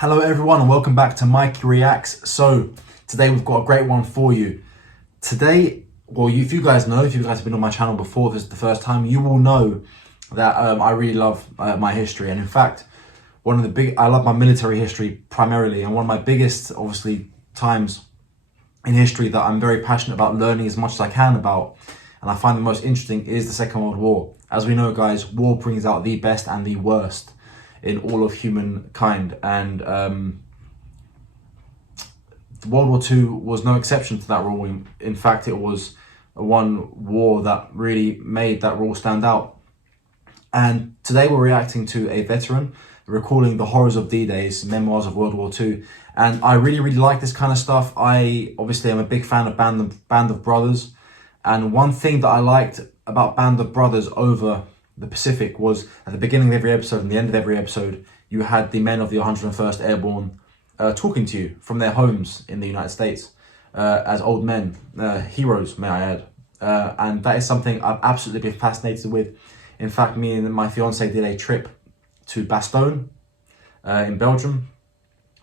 Hello everyone and welcome back to Mikey Reacts. So today we've got a great one for you. Today, well, if you guys have been on my channel before, this is the first time, you will know that I really love my history. And in fact, I love my military history primarily, and one of my biggest, obviously, times in history that I'm very passionate about learning as much as I can about, and I find the most interesting, is the Second World War. As we know, guys, war brings out the best and the worst in all of humankind, and World War II was no exception to that rule. In fact, it was one war that really made that rule stand out. And today we're reacting to a veteran recalling the horrors of D-Day's memoirs of World War II. And I really like this kind of stuff. I obviously am a big fan of Band of Brothers, and one thing that I liked about Band of Brothers over the Pacific was at the beginning of every episode and the end of every episode, you had the men of the 101st Airborne talking to you from their homes in the United States as old men, heroes, may I add. And that is something I've absolutely been fascinated with. In fact, me and my fiance did a trip to Bastogne in Belgium,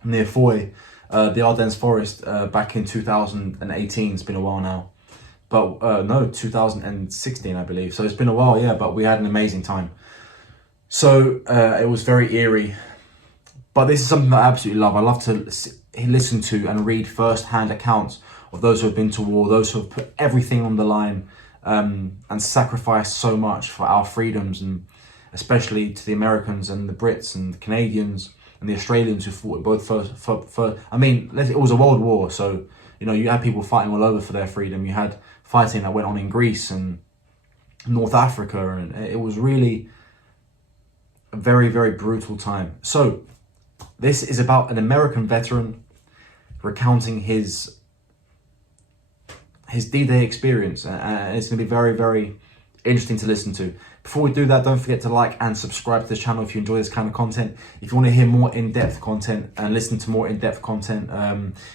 near Foy, the Ardennes forest, back in 2018. It's been a while now. But no, 2016, I believe. So it's been a while, yeah, but we had an amazing time. So it was very eerie. But this is something that I absolutely love. I love to listen to and read first-hand accounts of those who have been to war, those who have put everything on the line and sacrificed so much for our freedoms, and especially to the Americans and the Brits and the Canadians and the Australians who fought both for I mean, it was a world war, so you know, you had people fighting all over for their freedom. You had fighting that went on in Greece and North Africa, and it was really a very brutal time. So this is about an American veteran recounting his D-Day experience, and it's going to be very interesting to listen to. Before we do that, don't forget to like and subscribe to the channel if you enjoy this kind of content. If you want to hear more in-depth content and listen to more in-depth content,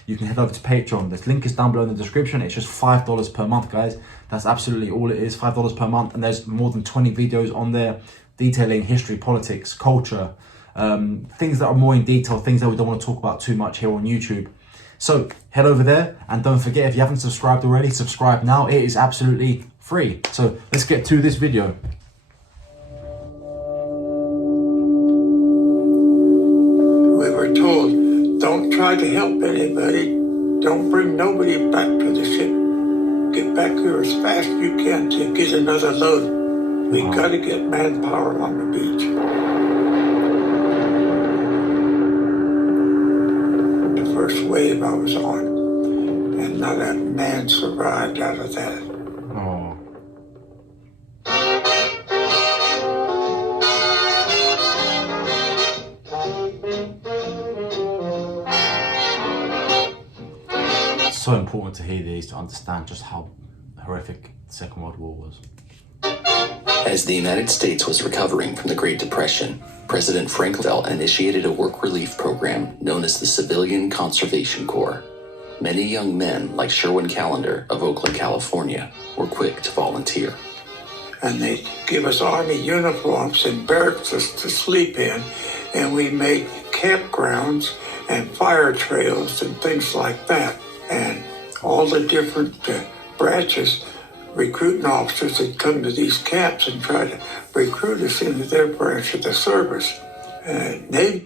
you can head over to Patreon. This link is down below in the description. It's just $5 per month, guys. That's absolutely all it is, $5 per month. And there's more than 20 videos on there detailing history, politics, culture, things that are more in detail, things that we don't want to talk about too much here on YouTube. So head over there, and don't forget, if you haven't subscribed already, subscribe now. It is absolutely free. So let's get to this video. We were told, don't try to help anybody. Don't bring nobody back to the ship. Get back here as fast as you can to get another load. We got to get manpower on the beach. The first wave I was on, and not a man survived out of that. Oh. It's so important to hear these to understand just how horrific the Second World War was. As the United States was recovering from the Great Depression, President Franklin Roosevelt initiated a work relief program known as the Civilian Conservation Corps. Many young men, like Sherwin Callender of Oakland, California, were quick to volunteer. And they give us army uniforms and barracks to sleep in, and we made campgrounds and fire trails and things like that. And all the different branches, recruiting officers would come to these camps and try to recruit us into their branch of the service. And they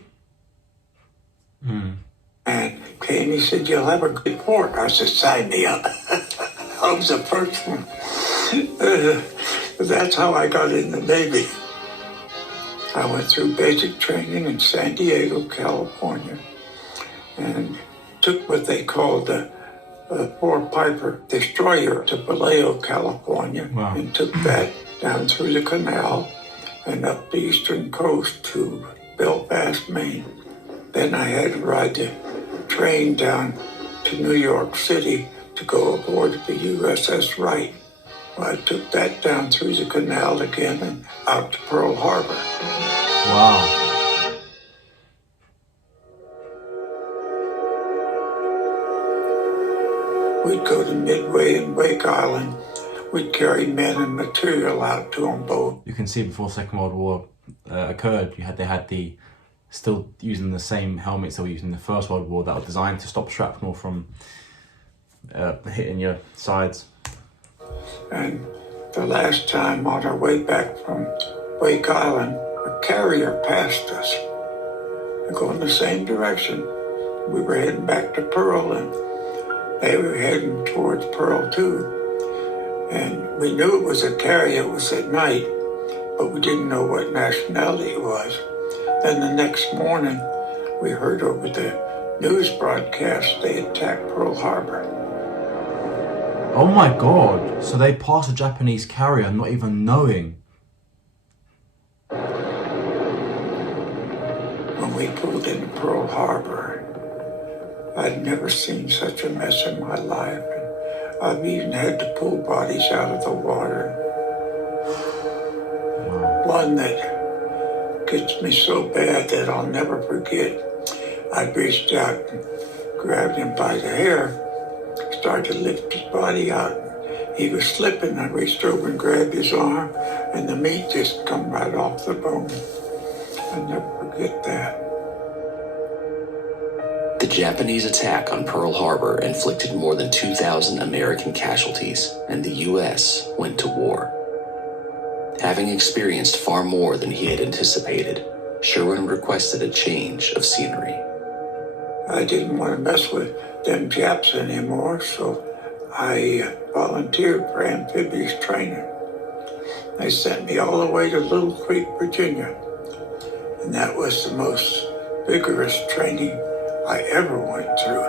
and came, he said, you'll have a good report. I said, sign me up. I was the first one. That's how I got in the Navy. I went through basic training in San Diego, California, and took what they called the Fort Piper destroyer to Vallejo, California. Wow. And took that down through the canal and up the eastern coast to Belfast, Maine. Then I had to ride the train down to New York City to go aboard the USS Wright. Well, I took that down through the canal again and out to Pearl Harbour. Wow. We'd go to Midway and Wake Island. We'd carry men and material out to them both. You can see before Second World War occurred, they had the still using the same helmets they were using in the First World War that were designed to stop shrapnel from hitting your sides. And the last time on our way back from Wake Island, a carrier passed us. Going the same direction. We were heading back to Pearl, and they were heading towards Pearl too. And we knew it was a carrier. It was at night, but we didn't know what nationality it was. Then the next morning, we heard over the news broadcast they attacked Pearl Harbor. Oh my God! So they passed a Japanese carrier not even knowing. When we pulled into Pearl Harbor, I'd never seen such a mess in my life. I've even had to pull bodies out of the water. Wow. One that gets me so bad that I'll never forget. I reached out and grabbed him by the hair, started to lift his body out. He was slipping. I reached over and grabbed his arm, and the meat just come right off the bone. I'll never forget that. The Japanese attack on Pearl Harbor inflicted more than 2,000 American casualties, and the U.S. went to war. Having experienced far more than he had anticipated, Sherwin requested a change of scenery. I didn't want to mess with them Japs anymore, so I volunteered for amphibious training. They sent me all the way to Little Creek, Virginia, and that was the most vigorous training I ever went through.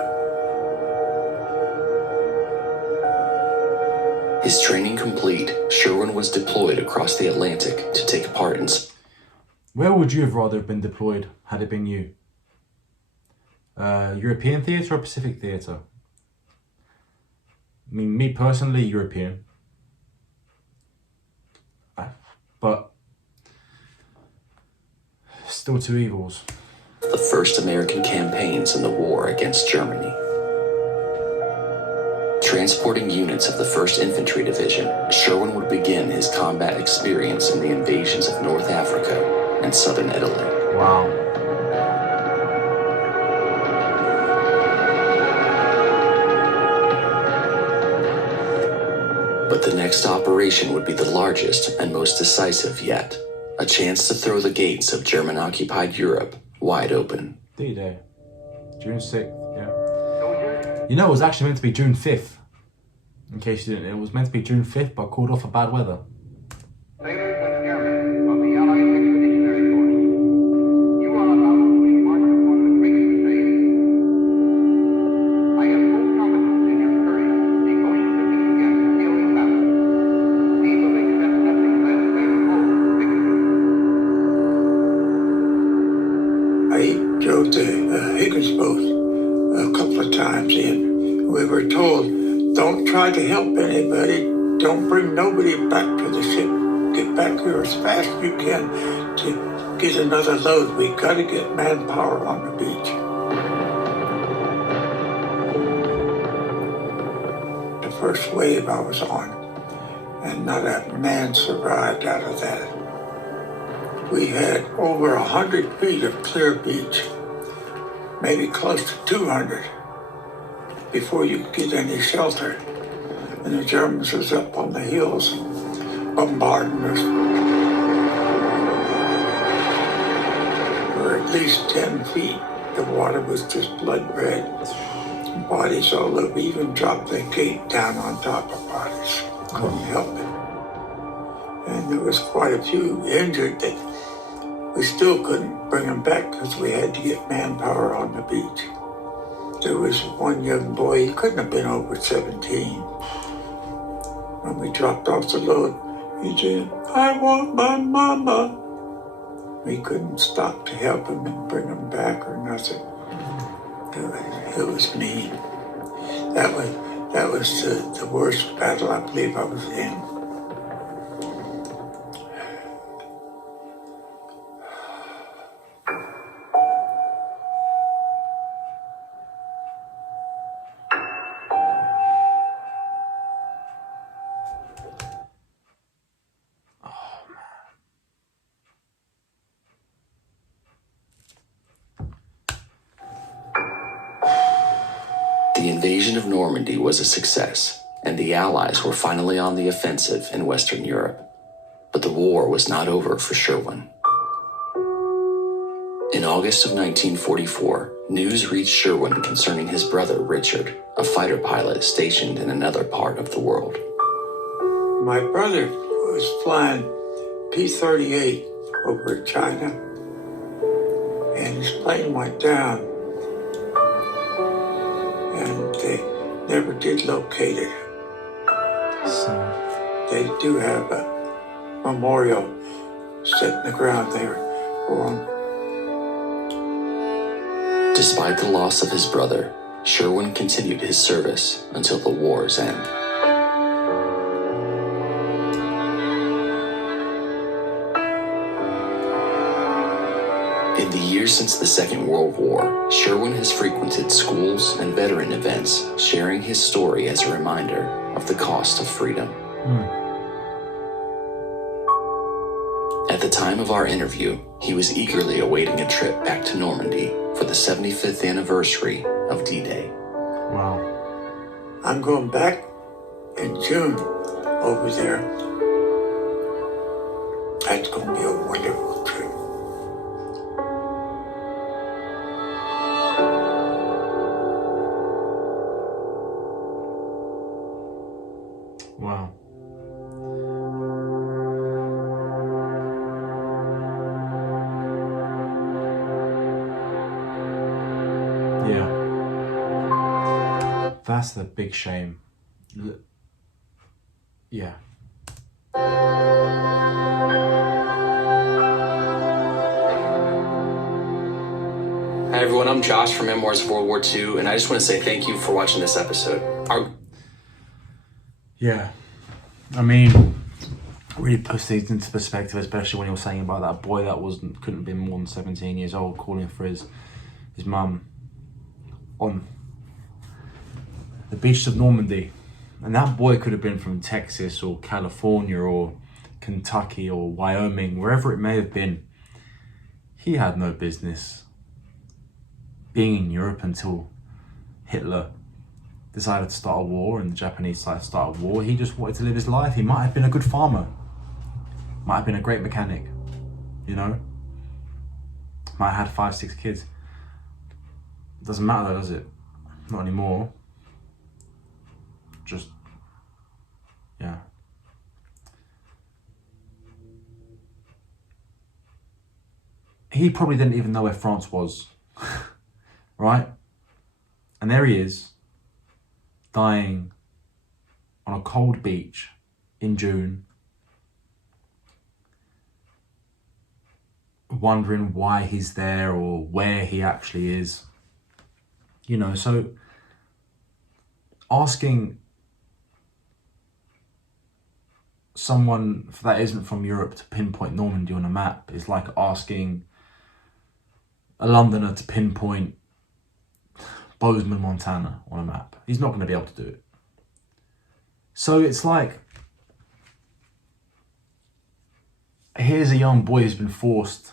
His training complete, Sherwin was deployed across the Atlantic to take part in... Where would you have rather been deployed had it been you? European theatre or Pacific theatre? I mean, me personally, European. But still two evils. the first American campaigns in the war against Germany. Transporting units of the 1st Infantry Division, Sherwin would begin his combat experience in the invasions of North Africa and southern Italy. Wow. But the next operation would be the largest and most decisive yet, a chance to throw the gates of German-occupied Europe wide open. D-Day. June 6th, yeah. You know, it was actually meant to be June 5th. In case you didn't, it was meant to be June 5th, but called off for bad weather. Sailors and airmen of the Allied Expeditionary Force, you are about to embark upon the great crusade. I have full confidence in your courage, devotion to duty, and skill in battle. We will accept nothing less than full victory. I drove the Higgins boat a couple of times in. We were told, don't try to help anybody. Don't bring nobody back to the ship. Get back here as fast as you can to get another load. We got to get manpower on the beach. The first wave I was on, and not a man survived out of that. We had over 100 feet of clear beach, maybe close to 200, before you could get any shelter. And the Germans was up on the hills bombarding us. For at least 10 feet, the water was just blood red. Bodies all over, even dropped the gate down on top of bodies. Couldn't help it. And there was quite a few injured that we still couldn't bring them back because we had to get manpower on the beach. There was one young boy, he couldn't have been over 17. When we dropped off the load, he said, I want my mama. We couldn't stop to help him and bring him back or nothing. It was mean. That was the worst battle I believe I was in. The invasion of Normandy was a success, and the Allies were finally on the offensive in Western Europe. But the war was not over for Sherwin. In August of 1944, news reached Sherwin concerning his brother Richard, a fighter pilot stationed in another part of the world. My brother was flying P-38 over China, and his plane went down, and they never did locate it. So, They do have a memorial set in the ground there for him. Despite the loss of his brother, Sherwin continued his service until the war's end. In the years since the Second World War, Sherwin has frequented schools and veteran events, sharing his story as a reminder of the cost of freedom. At the time of our interview, he was eagerly awaiting a trip back to Normandy for the 75th anniversary of D-Day. wow. I'm going back in June over there. That's going to be a wonderful trip. Wow. Yeah. That's the big shame. Yeah. Hi everyone, I'm Josh from Memoirs of World War II, and I just want to say thank you for watching this episode. Yeah. I mean, really puts things into perspective, especially when you're saying about that boy that couldn't have been more than 17 years old, calling for his mum on the beaches of Normandy. And that boy could have been from Texas or California or Kentucky or Wyoming, wherever it may have been. He had no business being in Europe until Hitler decided to start a war and the Japanese decided to start a war. He just wanted to live his life. He might have been a good farmer, might have been a great mechanic, you know, might have had 5-6 kids. Doesn't matter though, does it? Not anymore. Just, yeah. He probably didn't even know where France was, right? And there he is, dying on a cold beach in June, wondering why he's there or where he actually is. You know, so asking someone that isn't from Europe to pinpoint Normandy on a map is like asking a Londoner to pinpoint Bozeman, Montana on a map. He's not going to be able to do it. So it's like, here's a young boy who's been forced,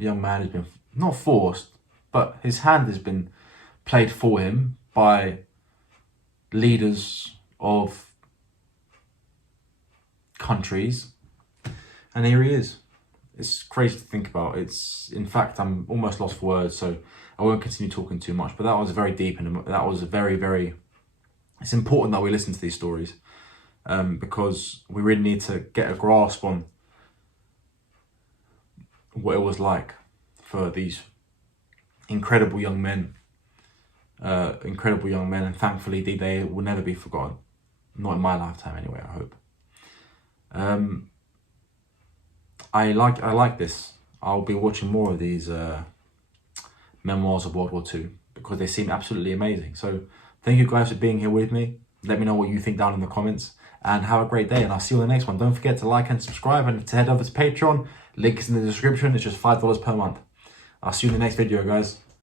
a young man who's been, not forced, but his hand has been played for him by leaders of countries, and here he is. It's crazy to think about. It's, in fact, I'm almost lost for words, so I won't continue talking too much, but that was very deep, and that was very, very, it's important that we listen to these stories, because we really need to get a grasp on what it was like for these incredible young men, and thankfully they will never be forgotten. Not in my lifetime anyway, I hope. I like this. I'll be watching more of these memoirs of World War II because they seem absolutely amazing. So thank you guys for being here with me. Let me know what you think down in the comments, and have a great day, and I'll see you on the next one. Don't forget to like and subscribe, and to head over to Patreon. Link is in the description. It's just $5 per month. I'll see you in the next video, guys.